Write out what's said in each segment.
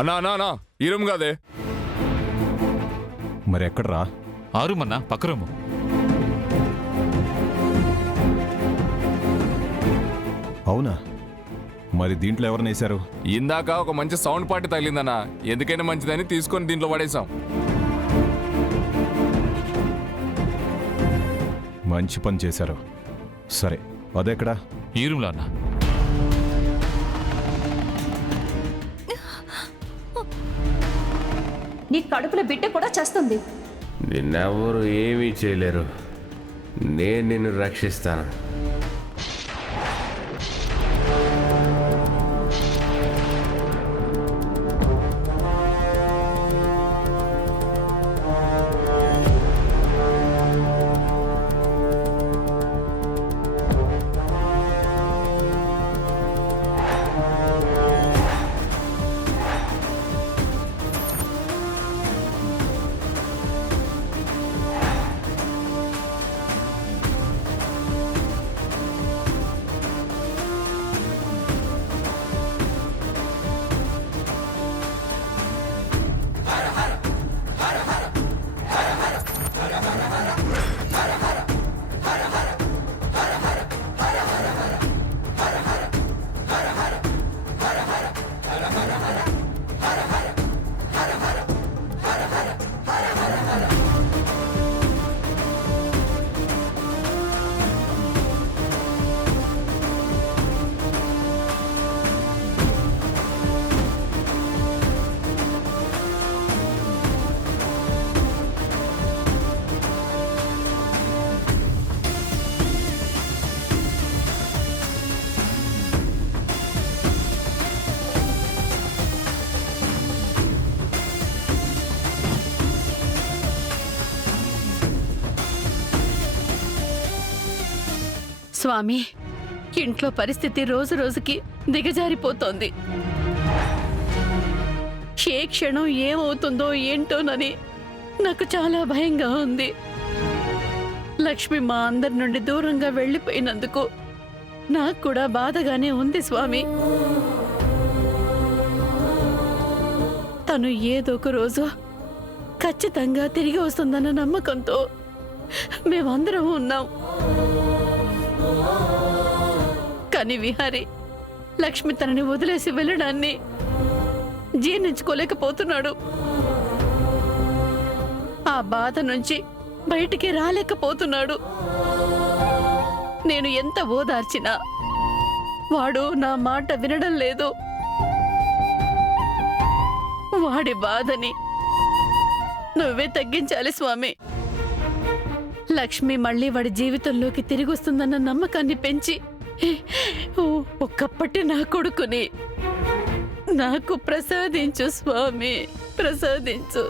అన్నా అన్నా అన్నా ఈ రూమ్ కాదే. మరి ఎక్కడ్రా? ఆ రూమ్ అన్నా, పక్క రూము. అవునా? మరి దీంట్లో ఎవరినేశారు? ఇందాక ఒక మంచి సౌండ్ పార్టీ తగిలిందన్నా, ఎందుకైనా మంచిదని తీసుకొని దీంట్లో పడేసాం. మంచి పని చేశారు. సరే, అదెక్కడా? ఈ రూమ్లో అన్నా. నీ కడుపులో బిడ్డ కూడా చేస్తుంది. నిన్నెవరు ఏమీ చేయలేరు, నేను నిన్ను రక్షిస్తాను. స్వామి, ఇంట్లో పరిస్థితి రోజు రోజుకి దిగజారిపోతోంది. ఏ క్షణం ఏమవుతుందో ఏంటోనని నాకు చాలా భయంగా ఉంది. లక్ష్మి మా అందరి నుండి దూరంగా వెళ్ళిపోయినందుకు నాకు కూడా బాధగానే ఉంది స్వామి. తను ఏదో ఒక రోజు ఖచ్చితంగా తిరిగి వస్తుందన్న నమ్మకంతో మేమందరం ఉన్నాం. కానీ విహారీ లక్ష్మి తనని వదిలేసి వెళ్ళడాన్ని జీర్ణించుకోలేకపోతున్నాడు. ఆ బాధ నుంచి బయటికి రాలేకపోతున్నాడు. నేను ఎంత ఓదార్చినా వాడు నా మాట వినడం లేదు. వాడి బాధని నువ్వే తగ్గించాలి స్వామి. లక్ష్మి మళ్ళీ వాడి జీవితంలోకి తిరిగి వస్తుందన్న నమ్మకాన్ని పెంచి ఒక్కప్పటి నా కొడుకుని నాకు ప్రసాదించు స్వామి, ప్రసాదించు.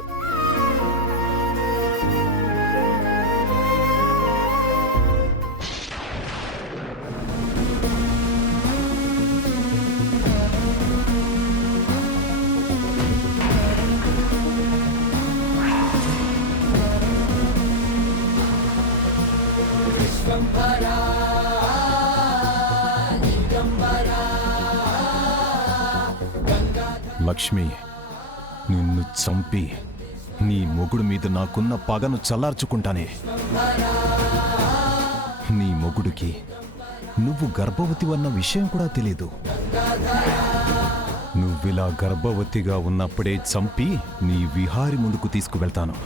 లక్ష్మి, నిన్ను చంపి నీ మొగుడు మీద నాకున్న పగను చల్లార్చుకుంటానే. నీ మొగుడికి నువ్వు గర్భవతివన్న విషయం కూడా తెలీదు. నువ్విలా గర్భవతిగా ఉన్నప్పుడే చంపి నీ విహారి ముందుకు తీసుకువెళ్తాను.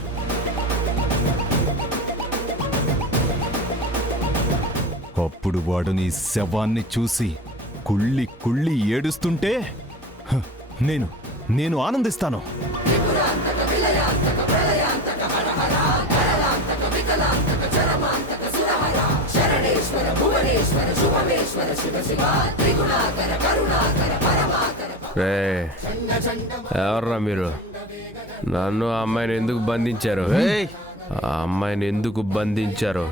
అప్పుడు వాడు నీ శవాన్ని చూసి కుళ్ళి కుళ్ళి ఏడుస్తుంటే నేను ఆనందిస్తాను. ఎవర్రా మీరు? నన్ను ఆ అమ్మాయిని ఎందుకు బంధించారు? ఆ అమ్మాయిని ఎందుకు బంధించారు?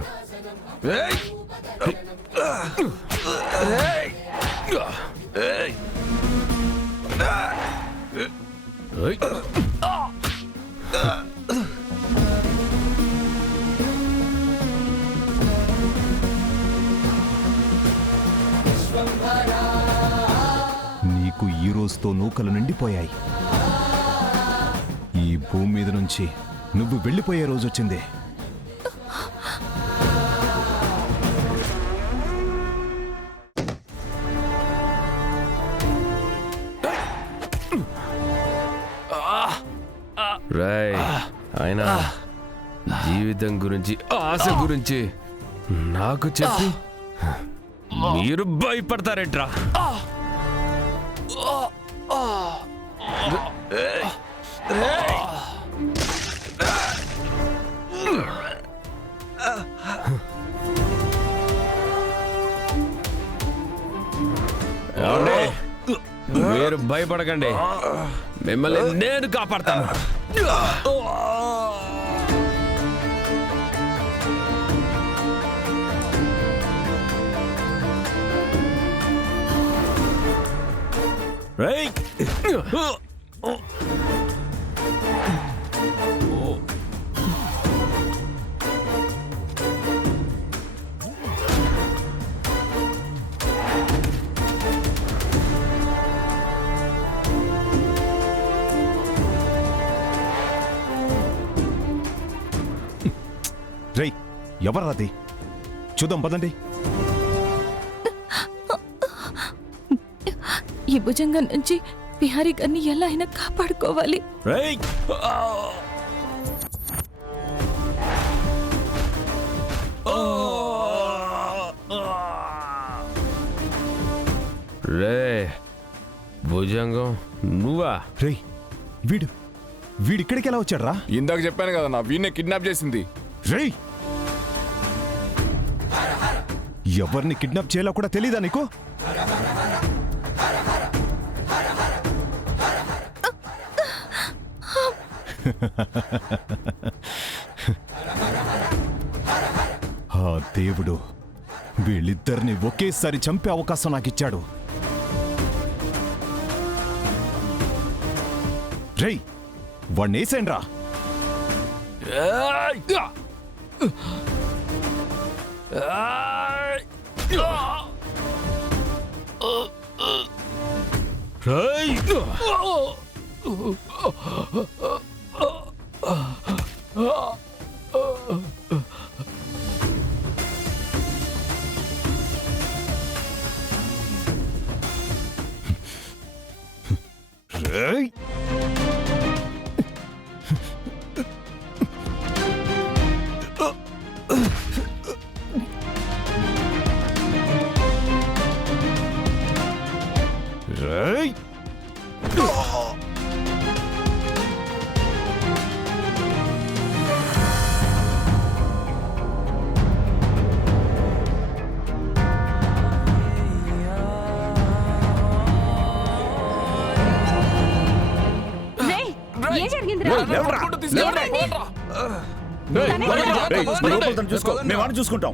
నీకు ఈ రోజుతో నూకలు నిండిపోయాయి. భూమి మీద నుంచి నువ్వు వెళ్ళిపోయే రోజు వచ్చింది. రాయ్ ఆయన జీవితం గురించి ఆశ గురించి నాకు చెప్పి మీరు భయపడతారేంట్రా? ఏమండి? మీరు భయపడకండి, మిమ్మల్ని నేను కాపాడతాను. రేయ్, ఎవర్రాది? చూద్దాం పదండి. ఈ భుజంగం నుంచి బిహారీ గారిని ఎలా అయినా కాపాడుకోవాలి. రే భుజంగం నువ్వా? రేయ్, వీడిక్కడికి ఎలా వచ్చాడ్రా? ఇందాక చెప్పాను కదా నా వీణ్ణే కిడ్నాప్ చేసింది. రేయ్, ఎవరిని కిడ్నాప్ చేయాలో కూడా తెలీదా నీకు? ఆ దేవుడు వీళ్ళిద్దరిని ఒకేసారి చంపే అవకాశం నాకిచ్చాడు. రేయ్, వాణ్ణేసేండ్రా. రేయ్, రేయ్, రేయ్, ఏం జరిగిందిరా? తీసుకెళ్ళండి. తనే కదా? చూసుకో, మేము చూసుకుంటాం.